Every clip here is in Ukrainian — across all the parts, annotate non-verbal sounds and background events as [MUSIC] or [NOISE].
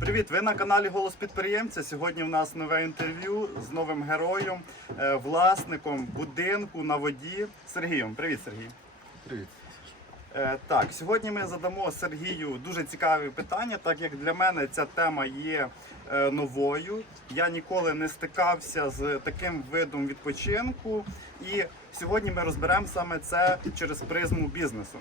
Привіт! Ви на каналі Голос підприємця. Сьогодні в нас нове інтерв'ю з новим героєм, е, власником будинку на воді Сергієм. Привіт, Сергій. Привіт. Е, Так, сьогодні ми задамо Сергію дуже цікаві питання, так як для мене ця тема є новою. Я ніколи не стикався з таким видом відпочинку, і сьогодні ми розберемо саме це через призму бізнесу.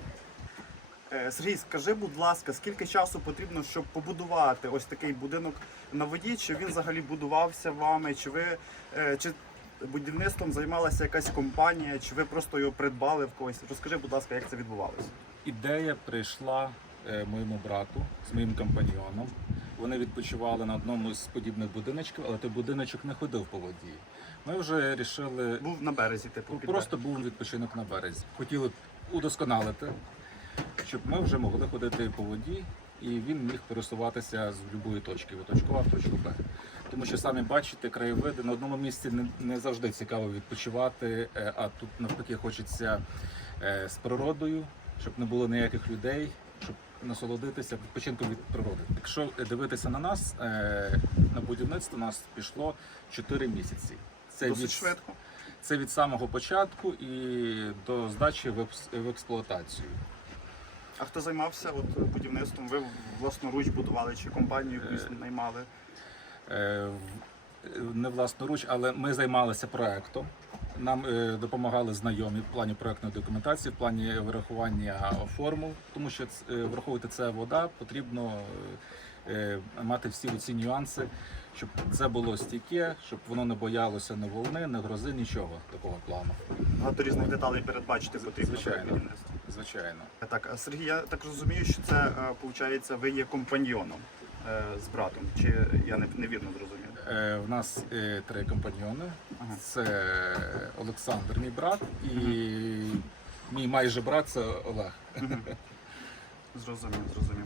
Е, Сергій, скажи, будь ласка, скільки часу потрібно, щоб побудувати ось такий будинок на воді? Чи він взагалі будувався вами? Чи ви е, чи будівництвом займалася якась компанія, чи ви просто його придбали в когось? Розкажи, будь ласка, як це відбувалося? Ідея прийшла е, моєму брату з моїм компаньйоном. Вони відпочивали на одному з подібних будиночків, але той будиночок не ходив по воді. Ми вже вирішили, Був на березі, типу, під просто був відпочинок на березі. Хотіли удосконалити, щоб ми вже могли ходити по воді, і він міг пересуватися з будь-якої точки, від точку А в точку Б. Тому що самі бачите, краєвиди на одному місці не, не завжди цікаво відпочивати, е, а тут навпаки хочеться е, з природою, щоб не було ніяких людей, щоб насолодитися відпочинком від природи. Якщо дивитися на нас, е, на будівництво у нас пішло 4 місяці. Це досить від, швидко. це від самого початку і до здачі в, в експлуатацію. А хто займався от, будівництвом? Ви власноруч будували чи компанію якусь Е, наймали? Е, не власноруч, але ми займалися проектом. Нам е, допомагали знайомі в плані проектної документації, в плані вирахування формул, тому що е, враховувати це вода, потрібно е, мати всі ці нюанси, щоб це було стійке, щоб воно не боялося ні волни, ні грози, нічого такого плану. Багато різних деталей передбачити потрібно. Звичайно. Звичайно. Так, Сергій, я так розумію, що це виходить, ви є компаньйоном з братом. Чи я не, невірно зрозумів? Е, В нас е, три компаньйони. Це Олександр, мій брат, і мій майже брат це Олег. Зрозумів, зрозумів.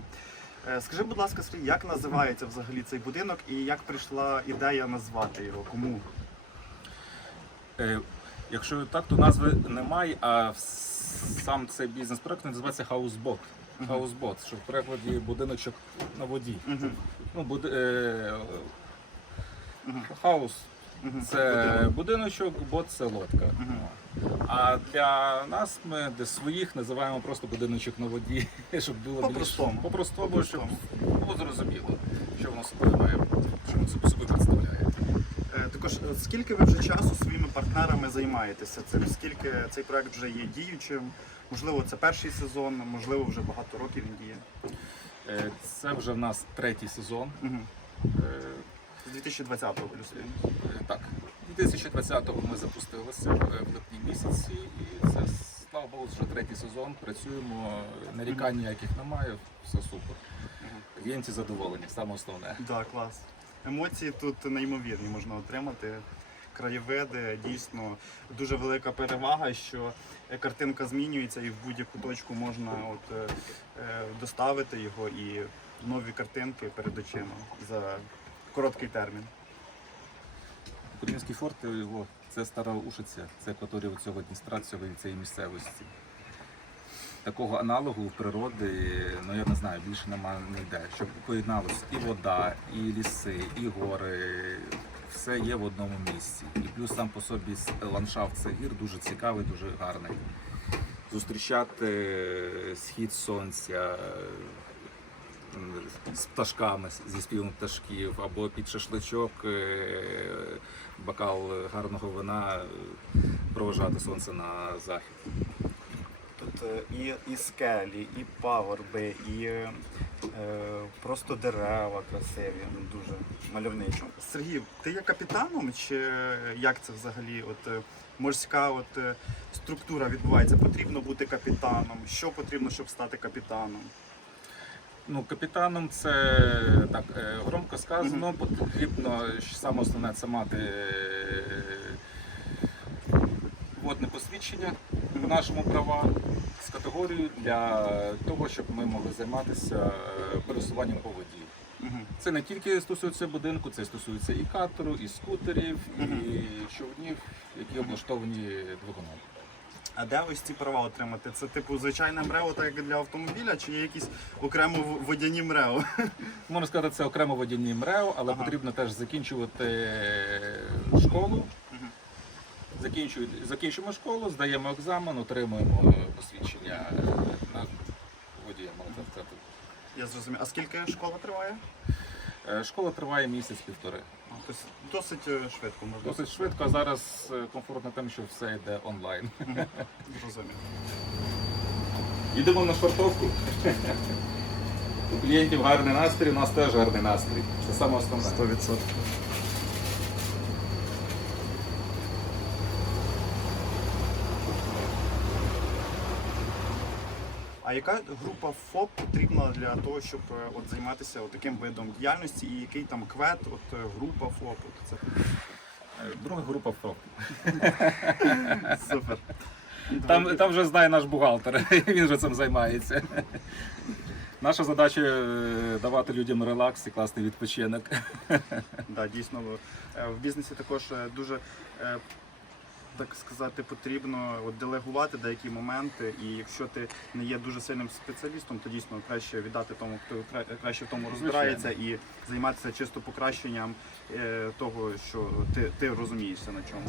Е, Скажи, будь ласка, як називається взагалі цей будинок і як прийшла ідея назвати його? Кому? Якщо так, то назви немає, а сам цей бізнес-проект називається Хаусбот. Хаусбот, що в перекладі будиночок на воді. Ну, буд... Хаус це будиночок, бот це лодка. А для нас ми для своїх називаємо просто будиночок на воді, [LAUGHS] щоб було По-простому. більш по-простому, щоб було зрозуміло, що воно собою має, що воно собою представляє. Е, Також е, скільки ви вже часу своїми партнерами займаєтеся цим? Скільки цей проект вже є діючим? Можливо, це перший сезон, можливо, вже багато років він діє. Е, Це вже в нас третій сезон. Угу. Е, З 2020-го плюс-мінус. е, Так, 2020-го ми запустилися в липні місяці, і це слава Богу, вже третій сезон. Працюємо, нарікань ніяких немає, все супер. Клієнти задоволені, саме основне. Так, клас. Емоції тут неймовірні можна отримати. Краєвиди дійсно дуже велика перевага, що картинка змінюється і в будь-яку точку можна от, е, е, доставити його і нові картинки перед очима за короткий термін. Український форт його це стара Ушиця, це акваторія цього Дністра, цього цієї місцевості. Такого аналогу в природі, ну я не знаю, більше немає ніде. Щоб поєдналося і вода, і ліси, і гори. Все є в одному місці. І плюс сам по собі ландшафт цих гір дуже цікавий, дуже гарний. Зустрічати схід сонця з пташками, зі співом пташків, або під шашличок, е, бокал гарного вина, е, проважати сонце на захід. Тут е, і, і скелі, і пагорби, і е, просто дерева красиві, ну, дуже мальовничо. Сергій, ти є капітаном, чи як це взагалі? От морська от, структура відбувається? Потрібно бути капітаном. Що потрібно, щоб стати капітаном? Ну, капітаном це так е, громко сказано, потрібно саме основне це мати е, водне посвідчення в нашому права з категорією для того, щоб ми могли займатися е, пересуванням по воді. Це не тільки стосується будинку, це стосується і катеру, і скутерів, і човнів, які облаштовані двигуном. А де ось ці права отримати? Це типу звичайне мрео, так як для автомобіля, чи є якісь окремо водяні мрео? [LAUGHS] Можна сказати, це окремо водінні МРЕО, але Ага. потрібно теж закінчувати школу. Мгм. Закінчує- Закінчуємо школу, здаємо екзамен, отримуємо посвідчення на водія. можна. Я зрозумів. А скільки школа триває? Е, Школа триває місяць-півтори. Тобто досить е, швидко можна. Досить швидко, а зараз е, комфортно тим, що все йде онлайн. Розумію. Їдемо на швартовку. У клієнтів гарний настрій, у нас теж гарний настрій. Це саме основне. 100%. А яка група ФОП потрібна для того, щоб е, от, займатися от таким видом діяльності і який там квет, от е, група ФОП? От це Е, Друга група ФОП. [LAUGHS] супер. Там, там вже знає наш бухгалтер, [LAUGHS] він вже цим займається. Наша задача давати людям релакс і класний відпочинок. Да, дійсно в бізнесі також дуже так сказати потрібно от, делегувати деякі моменти. І якщо ти не є дуже сильним спеціалістом, то дійсно краще віддати тому, хто краще в тому розбирається, і займатися чисто покращенням е, того, що ти, ти розумієшся на чому.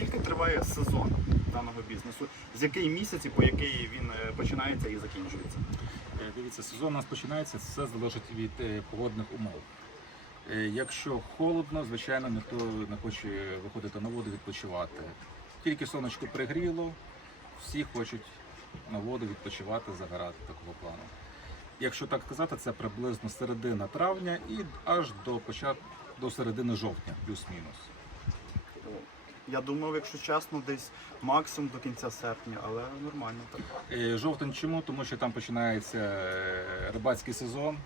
Скільки триває сезон даного бізнесу, з який місяць і по який він е, починається і закінчується. Е, Дивіться, сезон у нас починається, все залежить від е, погодних умов. Якщо холодно, звичайно, ніхто не хоче виходити на воду відпочивати. Тільки сонечко пригріло, всі хочуть на воду відпочивати, загорати такого плану. Якщо так казати, це приблизно середина травня і аж до початку до середини жовтня, плюс-мінус. Я думав, якщо чесно, десь максимум до кінця серпня, але нормально так. Е, Жовтень чому? Тому що там починається е, рибацький сезон.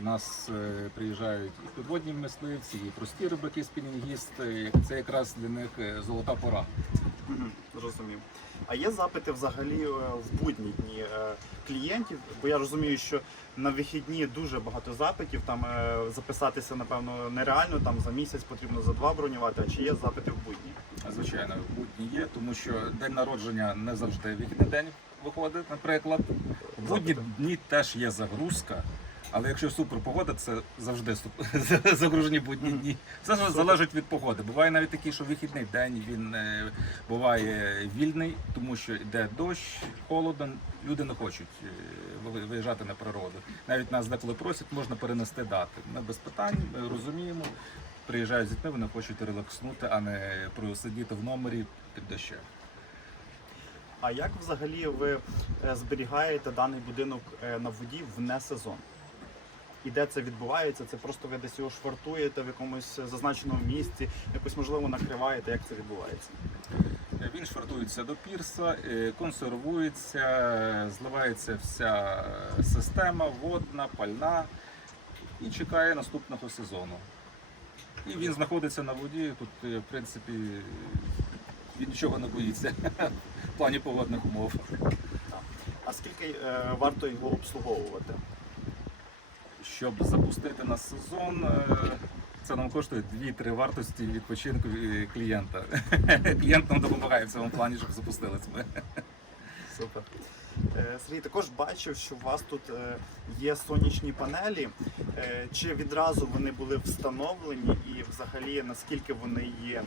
У нас е, приїжджають і підводні мисливці, і прості рибаки, спінінгісти. Це якраз для них е, золота пора. Мгм, Зрозумів. А є запити взагалі е, в будні дні е, клієнтів? Бо я розумію, що на вихідні дуже багато запитів. Там е, записатися, напевно, нереально. Там за місяць потрібно за два бронювати. А чи є запити в будні? Звичайно, в будні є, тому що день народження не завжди вихідний день виходить, наприклад. В будні дні теж є загрузка. Але якщо супер погода, це завжди [LAUGHS] загружені будні дні. Це ж залежить від погоди. Буває навіть такий, що вихідний день він е, буває вільний, тому що йде дощ, холодно, люди не хочуть е, виїжджати на природу. Навіть нас деколи просять, можна перенести дати. Ми без питань ми розуміємо. Приїжджають з дітьми, вони хочуть релакснути, а не просидіти в номері під дощем. А як взагалі ви е, зберігаєте даний будинок е, на воді в несезон? І де це відбувається? Це просто ви десь його швартуєте в якомусь зазначеному місці, якось можливо накриваєте, як це відбувається? Він швартується до пірса, е, консервується, зливається вся система водна, пальна і чекає наступного сезону. І він знаходиться на воді. Тут, е, в принципі, він нічого не боїться [LAUGHS] в плані погодних умов. А скільки е, варто його обслуговувати? Щоб запустити на сезон, е, це нам коштує 2-3 вартості відпочинку клієнта. [LAUGHS] Клієнт нам допомагає в цьому плані, щоб запустили це. Супер. Е, Сергій, також бачив, що у вас тут е, є сонячні панелі. Е, Чи відразу вони були встановлені і взагалі наскільки вони є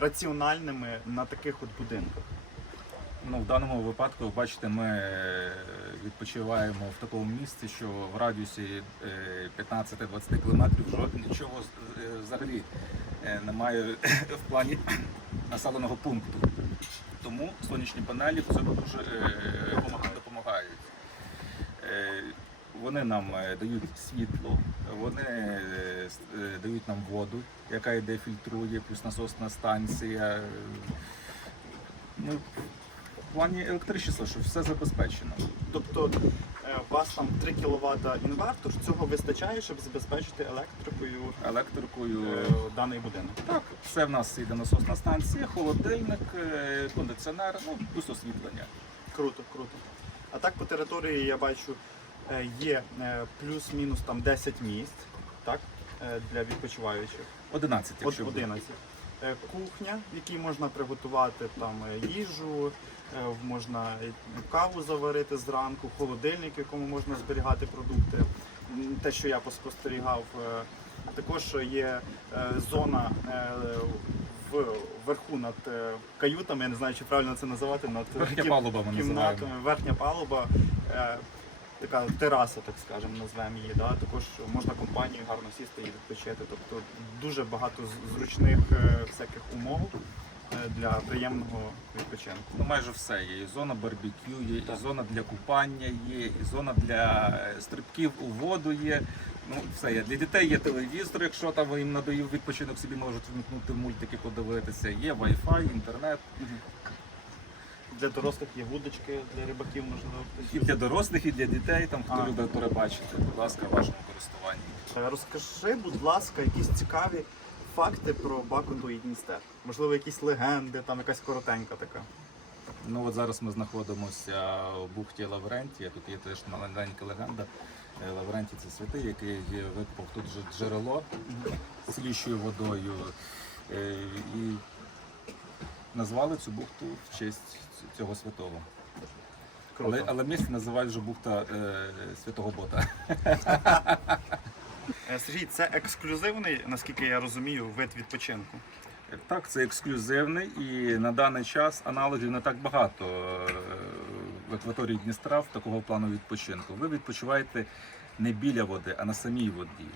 раціональними на таких от будинках? Ну, в даному випадку, бачите, ми відпочиваємо в такому місці, що в радіусі е, 15-20 кілометрів жодного нічого взагалі немає [COUGHS] в плані [COUGHS] населеного пункту. Тому сонячні панелі цьому дуже е, допомагають. Е, Вони нам е, дають світло, вони дають нам воду, яка йде фільтрує, плюс насосна станція. Ну, в плані електричества, що все забезпечено. Тобто У вас там 3 кВт інвертор, цього вистачає, щоб забезпечити електрикою Електрикою. е, даний будинок. Так, все в нас іде насосна станція, холодильник, е, кондиціонер, ну плюс освітлення. Круто, круто. А так по території я бачу е, є е, плюс-мінус там 10 місць так, е, для відпочиваючих. 11, От якщо буде. 11. Е, Кухня, в якій можна приготувати там е, їжу, е, можна каву заварити зранку, холодильник, в якому можна зберігати продукти. Те, що я поспостерігав, е, також є е, зона е, в верху над е, каютами, я не знаю, чи правильно це називати, над Верхня кім- палуба ми кімнатами, верхня палуба. е, Така тераса, так скажемо, назвемо її. Да? Також можна компанію гарно сісти і відпочити. Тобто дуже багато зручних е, всяких умов е, для приємного відпочинку. Ну, майже все є. І зона барбекю є, і зона для купання є, і зона для е, стрибків у воду є. Ну, все є. Для дітей є телевізор, якщо там їм надоїв відпочинок, собі можуть вимкнути мультики, подивитися. Є Wi-Fi, інтернет. Для дорослих є вудочки, для рибаків можливо. І для дорослих, і для дітей, там хто А. любить перебачити. Будь ласка, в вашому користуванні. Е, Розкажи, будь ласка, якісь цікаві факти про Бакуту і Дністер. Можливо, якісь легенди, там якась коротенька така. Ну от зараз ми знаходимося у бухті Лаврентія. Тут є теж маленька легенда. Е, Лаврентій це святий, який викопав тут джерело з цілющою водою. Е, І назвали цю бухту в честь цього святого. Круто. Але, але місце називають вже бухта е, святого Бота. Е, Сергій, це ексклюзивний, наскільки я розумію, вид відпочинку. Так, це ексклюзивний і на даний час аналогів не так багато е, в акваторії Дністра в такого плану відпочинку. Ви відпочиваєте не біля води, а на самій воді.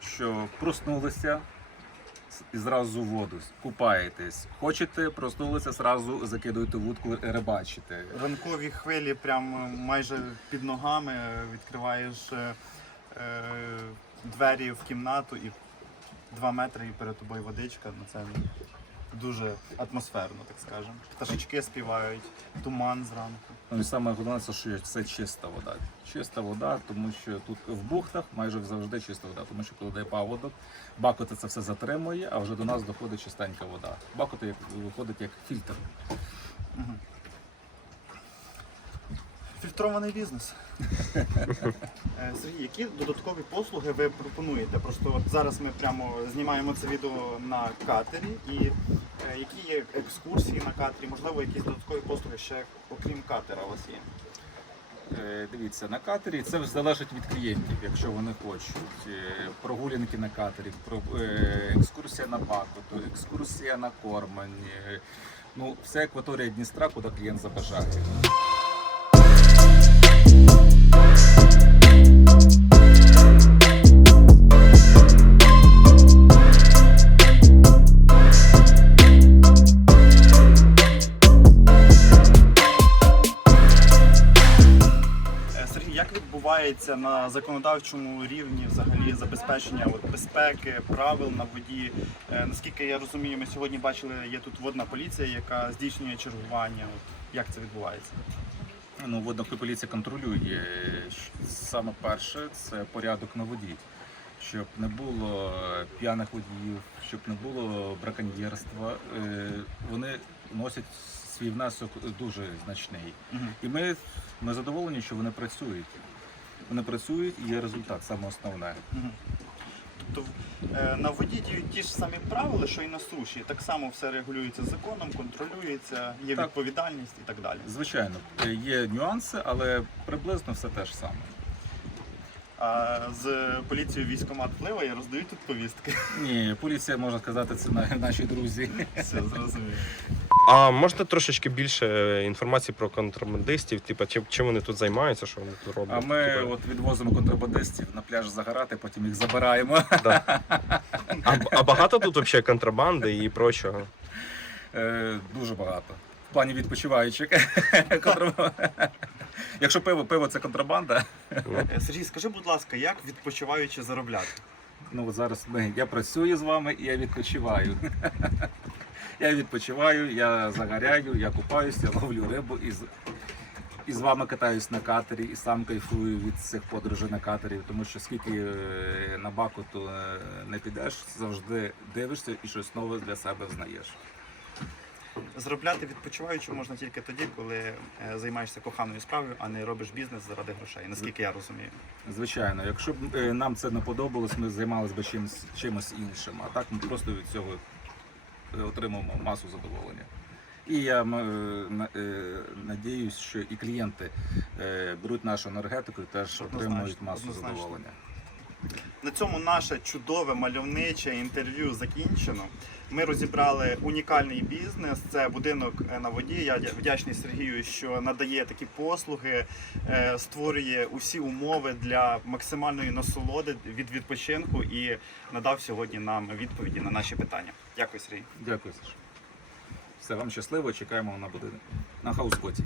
Що проснулися і зразу в воду, купаєтесь. Хочете, проснулися, зразу закидуєте вудку і рибачите. Ранкові хвилі прямо майже під ногами е, відкриваєш е, е, двері в кімнату і два метри і перед тобою водичка. Ну, це дуже атмосферно, так скажемо. Пташечки співають, туман зранку. Ну і саме головне, це що це чиста вода. Чиста вода, тому що тут в бухтах майже завжди чиста вода, тому що коли йде паводок, бакоти це все затримує, а вже до нас доходить чистенька вода. Бакоти виходить як фільтр. Фільтрований бізнес. [LAUGHS] Е, Сергій, які додаткові послуги ви пропонуєте? Просто от зараз ми прямо знімаємо це відео на катері, і е, які є екскурсії на катері, можливо, якісь додаткові послуги ще окрім катера у вас є. Е, Дивіться, на катері це залежить від клієнтів, якщо вони хочуть. Прогулянки на катері, екскурсія на Бакоту, екскурсія на Кормань. Ну, все акваторія Дністра, куди клієнт забажає. Відбувається на законодавчому рівні взагалі забезпечення от, безпеки, правил на воді? Е, Наскільки я розумію, ми сьогодні бачили, є тут водна поліція, яка здійснює чергування. От, як це відбувається? Ну, водна поліція контролює. Саме перше це порядок на воді. Щоб не було п'яних водіїв, щоб не було браконьєрства. Е, Вони вносять свій внесок дуже значний. І ми, ми задоволені, що вони працюють. Вони працюють і є результат, саме основне. Мгм. Тобто е, на воді діють ті ж самі правила, що і на суші. Так само все регулюється законом, контролюється, є Так. відповідальність і так далі. Звичайно, е, є нюанси, але приблизно все те ж саме. А з поліцією військомат впливає, роздають тут повістки. Ні, поліція можна сказати, це на- наші друзі. Все зрозуміло. А можна трошечки більше е, інформації про контрабандистів? Типа, чим, чим вони тут займаються, що вони тут роблять? А ми Типа, от відвозимо контрабандистів на пляж загорати, потім їх забираємо. да. [LAUGHS] а, а багато тут взагалі контрабанди і прочого? Е, Дуже багато. В плані відпочиваючих. [LAUGHS] Якщо пиво, пиво це контрабанда. Е, Сергій, скажи, будь ласка, як відпочиваючи заробляти? Ну от зараз ми, я працюю з вами і я відпочиваю. [LAUGHS] Я відпочиваю, я загоряю, я купаюся, я ловлю рибу і з- і з вами катаюсь на катері, і сам кайфую від цих подорожей на катері, тому що скільки е, на баку то е, не підеш, завжди дивишся і щось нове для себе знаєш. Заробляти відпочиваючи можна тільки тоді, коли е, займаєшся коханою справою, а не робиш бізнес заради грошей, наскільки я розумію. Звичайно, якщо б нам це не подобалось, ми займалися б чимось, чимось іншим. А так ми просто від цього е, отримуємо масу задоволення. І я е, е, надіюсь, що і клієнти беруть нашу енергетику і теж отримують масу задоволення. На цьому наше чудове мальовниче інтерв'ю закінчено. Ми розібрали унікальний бізнес. Це будинок е, на воді. Я вдячний Сергію, що надає такі послуги, е, створює усі умови для максимальної насолоди від відпочинку і надав сьогодні нам відповіді на наші питання. Дякую, Сергій. Дякую, Саша. Все, вам щасливо, чекаємо на будинок на хаускоті.